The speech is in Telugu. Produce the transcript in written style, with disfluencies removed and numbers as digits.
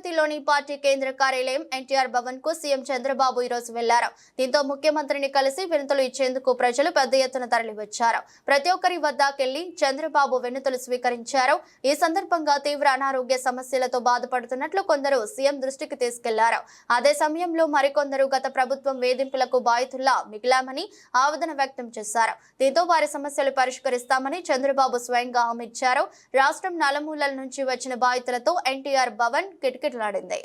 అమరావతిలోని పార్టీ కేంద్ర కార్యాలయం ఎన్టీఆర్ భవన్ కు సీఎం చంద్రబాబు ఈ రోజు వెళ్లారు. దీంతో ముఖ్యమంత్రిని కలిసి వినతులు ఇచ్చేందుకు ప్రజలు పెద్ద ఎత్తున తరలివచ్చారు. ప్రతి ఒక్కరి వద్దకెళ్లి చంద్రబాబు వినతులు స్వీకరించారు. ఈ సందర్భంగా తీవ్ర అనారోగ్య సమస్యలతో బాధపడుతున్నట్లు కొందరు సీఎం దృష్టికి తీసుకెళ్లారు. అదే సమయంలో మరికొందరు గత ప్రభుత్వం వేధింపులకు బాధితుల్లా మిగిలామని ఆవేదన వ్యక్తం చేశారు. దీంతో వారి సమస్యలు పరిష్కరిస్తామని చంద్రబాబు స్వయంగా హామీ ఇచ్చారు. రాష్ట్రం నలుమూలల నుంచి వచ్చిన బాధితులతో ఎన్టీఆర్ భవన్ కిటకిటలాడింది.